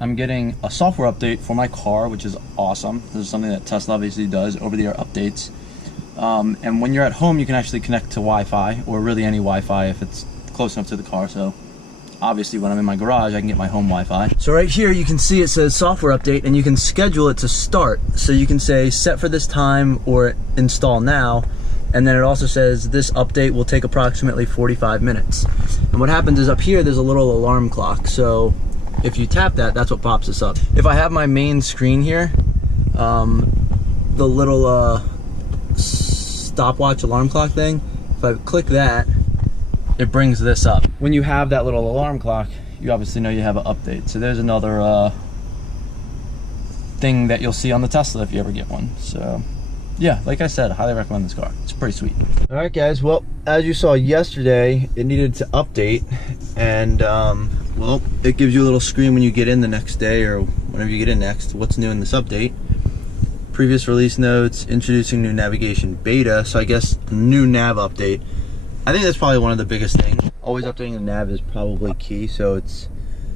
I'm getting a software update for my car, which is awesome. This is something that Tesla obviously does, over-the-air updates. And when you're at home, you can actually connect to Wi-Fi, or really any Wi-Fi if it's close enough to the car. So obviously when I'm in my garage, I can get my home Wi-Fi. So right here, you can see it says software update, and you can schedule it to start. So you can say set for this time or install now. And then it also says this update will take approximately 45 minutes. And what happens is up here, there's a little alarm clock. So if you tap that, that's what pops this up. If I have my main screen here, the little stopwatch alarm clock thing, if I click that, it brings this up. When you have that little alarm clock, you obviously know you have an update. So there's another thing that you'll see on the Tesla if you ever get one. So yeah, like I said, I highly recommend this car. It's pretty sweet. All right, guys. Well, as you saw yesterday, it needed to update, and well, it gives you a little screen when you get in the next day or whenever you get in next. What's new in this update? Previous release notes, introducing new navigation beta. So I guess new nav update. I think that's probably one of the biggest things. Always updating the nav is probably key. So it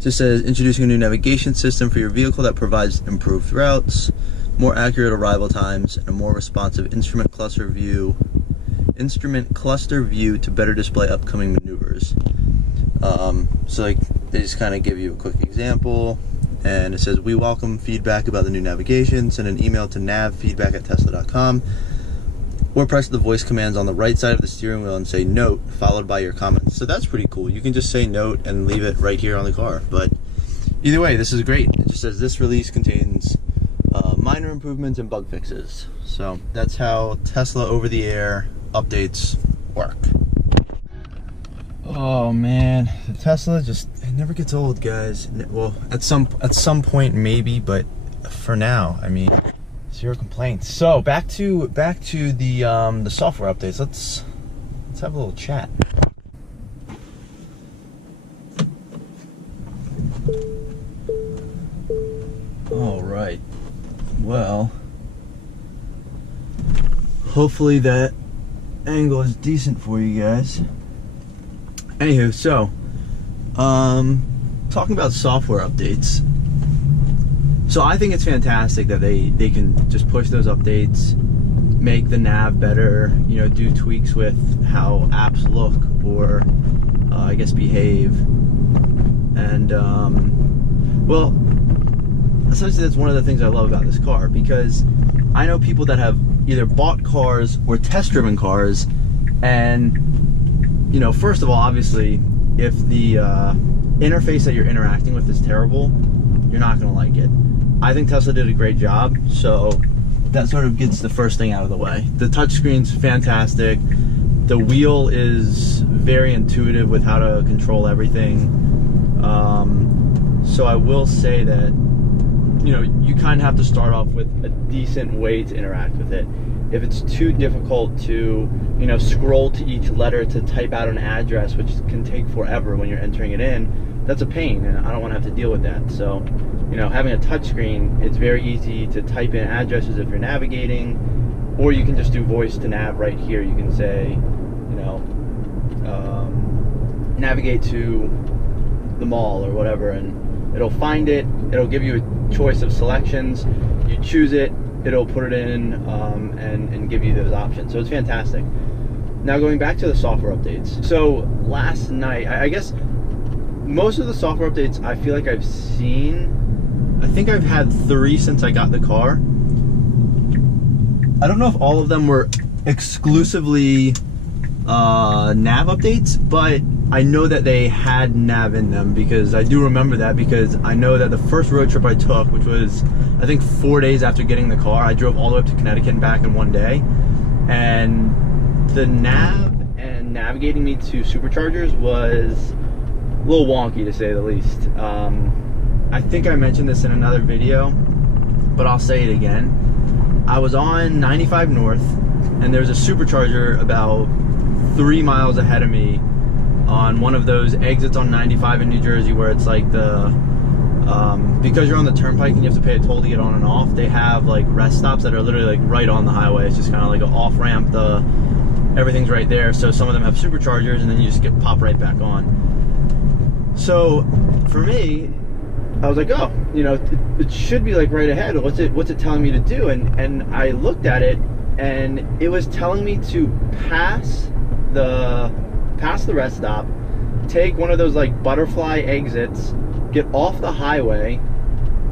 just says introducing a new navigation system for your vehicle that provides improved routes, more accurate arrival times, and a more responsive instrument cluster view to better display upcoming maneuvers. So like they just kind of give you a quick example, and it says we welcome feedback about the new navigation. Send an email to navfeedback@tesla.com, or press the voice commands on the right side of the steering wheel and say note followed by your comments. So that's pretty cool. You can just say note and leave it right here on the car. But either way, this is great. It just says this release contains minor improvements and bug fixes. So that's how Tesla over-the-air updates work. Oh man, the Tesla it never gets old, guys. Well, at some point maybe, but for now, I mean, zero complaints. So back to the software updates. Let's have a little chat. All right. Well, hopefully that angle is decent for you guys. Anywho, so talking about software updates. So I think it's fantastic that they can just push those updates, make the nav better, you know, do tweaks with how apps look or I guess behave. And well, essentially that's one of the things I love about this car, because I know people that have either bought cars or test driven cars, and you know, first of all, obviously, if the interface that you're interacting with is terrible, you're not gonna like it. I think Tesla did a great job, so that sort of gets the first thing out of the way. The touchscreen's fantastic. The wheel is very intuitive with how to control everything. So I will say that, you know, you kind of have to start off with a decent way to interact with it. If it's too difficult to, you know, scroll to each letter to type out an address, which can take forever when you're entering it in, that's a pain, and I don't want to have to deal with that. So, you know, having a touchscreen, it's very easy to type in addresses if you're navigating, or you can just do voice to nav right here. You can say, you know, navigate to the mall or whatever, and it'll find it. It'll give you a choice of selections. You choose it, it'll put it in and give you those options. So it's fantastic. Now going back to the software updates. So last night, I guess most of the software updates I feel like I've seen, I think I've had 3 since I got the car. I don't know if all of them were exclusively nav updates, but I know that they had nav in them, because I do remember that, because I know that the first road trip I took, which was I think 4 days after getting the car, I drove all the way up to Connecticut and back in one day, and the nav and navigating me to superchargers was a little wonky, to say the least. I think I mentioned this in another video, but I'll say it again. I was on 95 North, and there's a supercharger about 3 miles ahead of me on one of those exits on 95 in New Jersey, where it's like the because you're on the turnpike and you have to pay a toll to get on and off, they have like rest stops that are literally like right on the highway. It's just kind of like an off ramp. Everything's right there. So some of them have superchargers, and then you just pop right back on. So for me, I was like, oh, you know, it should be like right ahead. What's it telling me to do? And I looked at it, and it was telling me to pass the rest stop, take one of those like butterfly exits, get off the highway,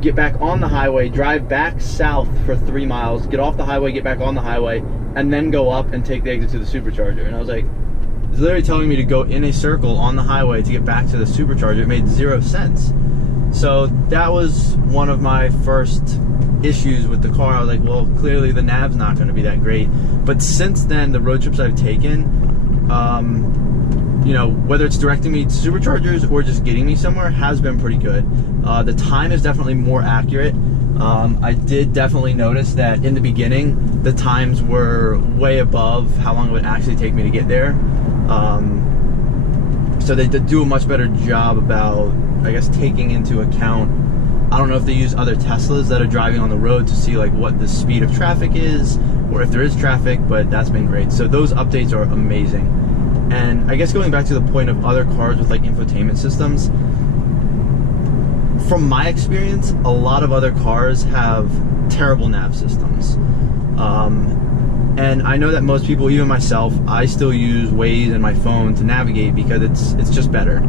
get back on the highway, drive back south for 3 miles, get off the highway, get back on the highway, and then go up and take the exit to the supercharger. And I was like, it's literally telling me to go in a circle on the highway to get back to the supercharger. It made 0 sense. So that was one of my first issues with the car. I was like, well, clearly the nav's not going to be that great. But since then, the road trips I've taken, you know, whether it's directing me to superchargers or just getting me somewhere, has been pretty good. The time is definitely more accurate. I did definitely notice that in the beginning, the times were way above how long it would actually take me to get there. So they did do a much better job about, I guess, taking into account, I don't know if they use other Teslas that are driving on the road to see like what the speed of traffic is, or if there is traffic, but that's been great. So those updates are amazing. And I guess going back to the point of other cars with like infotainment systems, from my experience, a lot of other cars have terrible nav systems. And I know that most people, even myself, I still use Waze and my phone to navigate because it's just better.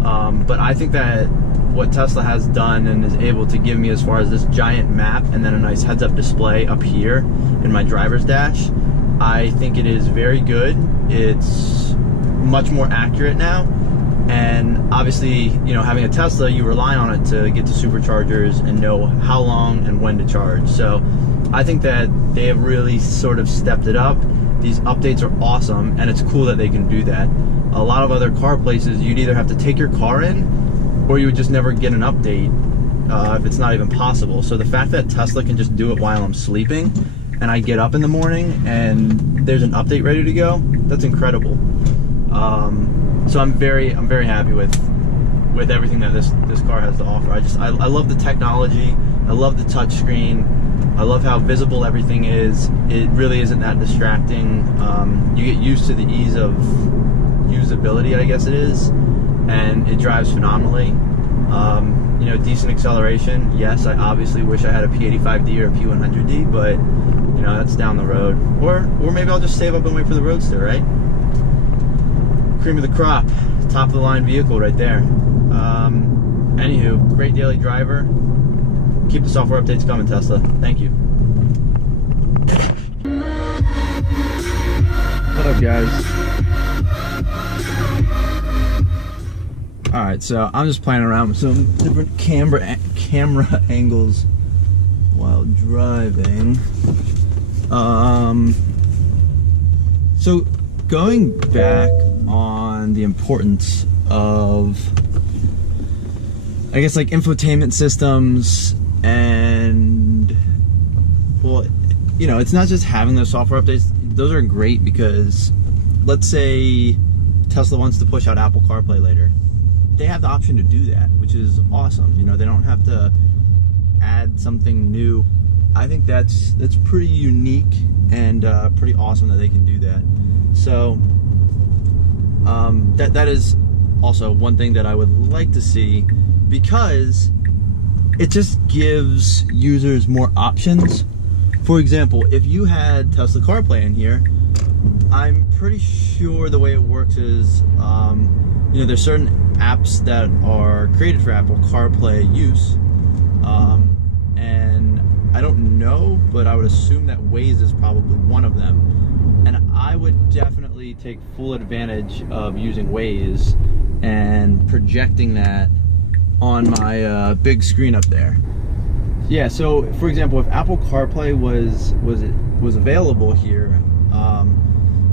But I think that what Tesla has done and is able to give me as far as this giant map and then a nice heads-up display up here in my driver's dash, I think it is very good. It's much more accurate now. And obviously, you know, having a Tesla, you rely on it to get to superchargers and know how long and when to charge. So I think that they have really sort of stepped it up. These updates are awesome, and it's cool that they can do that. A lot of other car places, you'd either have to take your car in, or you would just never get an update if it's not even possible. So the fact that Tesla can just do it while I'm sleeping, and I get up in the morning and there's an update ready to go, that's incredible. So I'm very happy with everything that this car has to offer. I love the technology. I love the touchscreen. I love how visible everything is. It really isn't that distracting. You get used to the ease of usability, I guess it is, and it drives phenomenally. You know, decent acceleration. Yes, I obviously wish I had a P85D or a P100D, but you know, that's down the road. Or maybe I'll just save up and wait for the Roadster, right? Cream of the crop, top of the line vehicle right there. Anywho, great daily driver. Keep the software updates coming, Tesla. Thank you. What up, guys? Alright, so I'm just playing around with some different camera angles while driving. So going back on the importance of, I guess, like infotainment systems, and well, you know, it's not just having those software updates. Those are great because let's say Tesla wants to push out Apple CarPlay later. They have the option to do that, which is awesome. You know, they don't have to add something new. I think that's pretty unique and pretty awesome that they can do that. So that is also one thing that I would like to see, because it just gives users more options. For example, if you had Tesla CarPlay in here, I'm pretty sure the way it works is, you know, there's certain apps that are created for Apple CarPlay use, and I don't know, but I would assume that Waze is probably one of them. And I would definitely take full advantage of using Waze and projecting that on my big screen up there. Yeah, so for example, if Apple CarPlay was available here,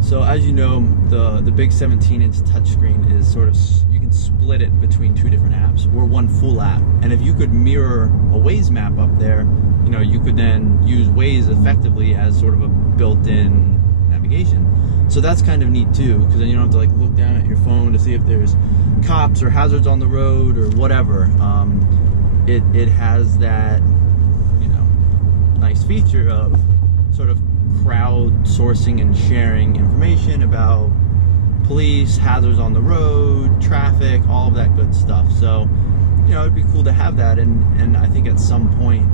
so as you know, the big 17-inch touchscreen is sort of, you can split it between two different apps or one full app. And if you could mirror a Waze map up there, you know, you could then use Waze effectively as sort of a built-in navigation. So that's kind of neat too, because then you don't have to like look down at your phone to see if there's cops or hazards on the road or whatever. It has that, you know, nice feature of sort of crowdsourcing and sharing information about police, hazards on the road, traffic, all of that good stuff. So you know, it'd be cool to have that, and I think at some point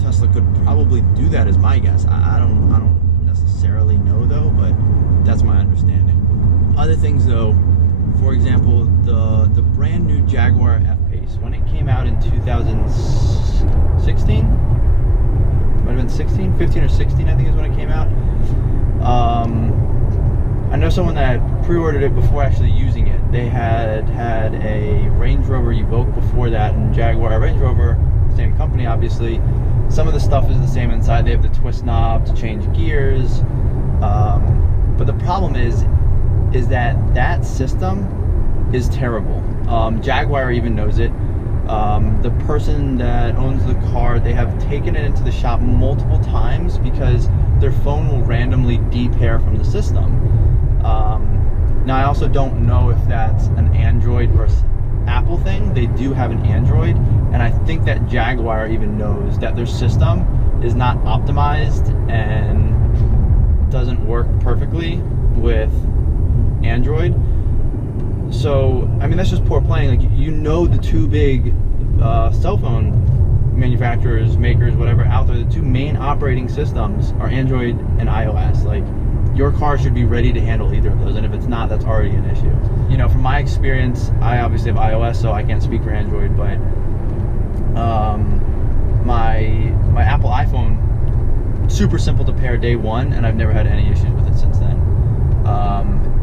Tesla could probably do that, is my guess. I don't necessarily know though, but that's my understanding. Other things though, for example, the brand new Jaguar F-Pace, when it came out in 2016, might have been 16, 15 or 16 I think is when it came out. I know someone that pre-ordered it before actually using it. They had a Range Rover Evoque before that, and Jaguar Range Rover, same company obviously. Some of the stuff is the same inside. They have the twist knob to change gears, but the problem is that system is terrible. Jaguar even knows it. The person that owns the car, they have taken it into the shop multiple times because their phone will randomly de-pair from the system. Now I also don't know if that's an Android versus Apple thing. They do have an Android, and I think that Jaguar even knows that their system is not optimized and doesn't work perfectly with Android. So I mean, that's just poor planning. Like, you know, the two big cell phone manufacturers, makers, whatever out there, the two main operating systems are Android and iOS. Like, your car should be ready to handle either of those, and if it's not, that's already an issue. You know, from my experience, I obviously have iOS, so I can't speak for Android, but my Apple iPhone, super simple to pair day one, and I've never had any issues with it since then.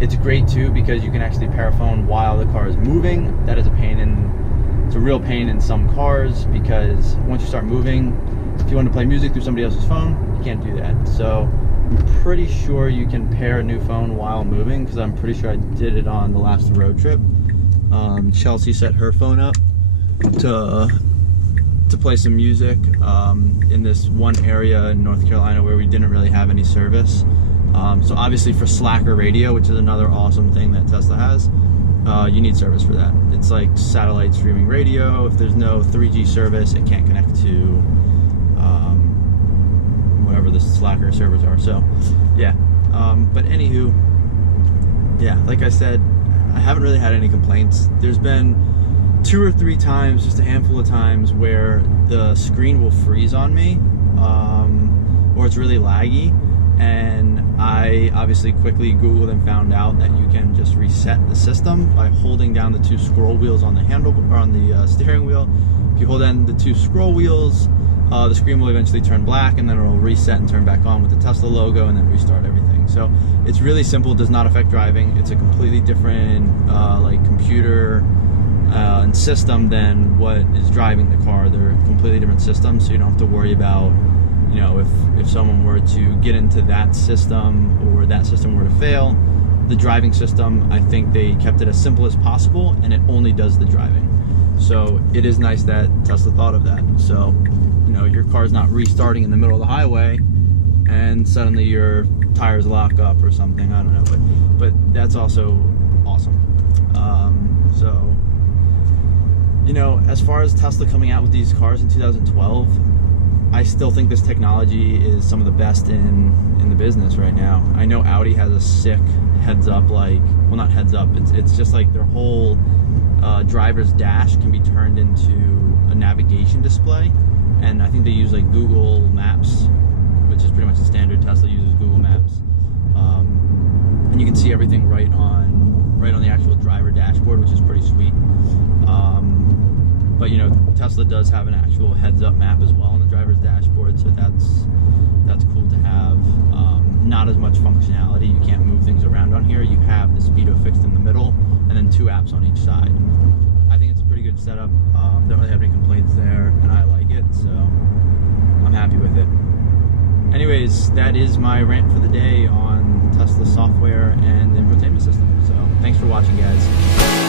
It's great too because you can actually pair a phone while the car is moving. That is it's a real pain in some cars, because once you start moving, if you want to play music through somebody else's phone, you can't do that. So I'm pretty sure you can pair a new phone while moving, because I'm pretty sure I did it on the last road trip. Chelsea set her phone up to play some music in this one area in North Carolina where we didn't really have any service. So obviously for Slacker radio, which is another awesome thing that Tesla has, you need service for that. It's like satellite streaming radio. If there's no 3G service, it can't connect to whatever the Slacker servers are. So yeah, but anywho, yeah, like I said, I haven't really had any complaints. There's been 2 or 3 times, just a handful of times, where the screen will freeze on me, or it's really laggy, and I obviously quickly Googled and found out that you can just reset the system by holding down the 2 scroll wheels on the handle, or on the steering wheel. If you hold down the 2 scroll wheels, the screen will eventually turn black, and then it'll reset and turn back on with the Tesla logo, and then restart everything. So it's really simple, does not affect driving. It's a completely different like computer and system than what is driving the car. They're completely different systems, so you don't have to worry about, you know, if someone were to get into that system or that system were to fail. The driving system, I think they kept it as simple as possible, and it only does the driving. So it is nice that Tesla thought of that. So, you know, your car's not restarting in the middle of the highway and suddenly your tires lock up or something. I don't know, but that's also awesome. So, you know, as far as Tesla coming out with these cars in 2012, I still think this technology is some of the best in the business right now. I know Audi has a sick heads-up, like, well, not heads-up, it's just like their whole driver's dash can be turned into a navigation display, and I think they use like Google Maps, which is pretty much the standard. Tesla uses Google Maps, and you can see everything right on the actual driver dashboard, which is pretty sweet. But you know, Tesla does have an actual heads-up map as well on the driver's dashboard, so that's cool to have. Not as much functionality. You can't move things around on here. You have the speedo fixed in the middle, and then 2 apps on each side. I think it's a pretty good setup. Don't really have any complaints there, and I like it, so I'm happy with it. Anyways, that is my rant for the day on Tesla software and the infotainment system. So thanks for watching, guys.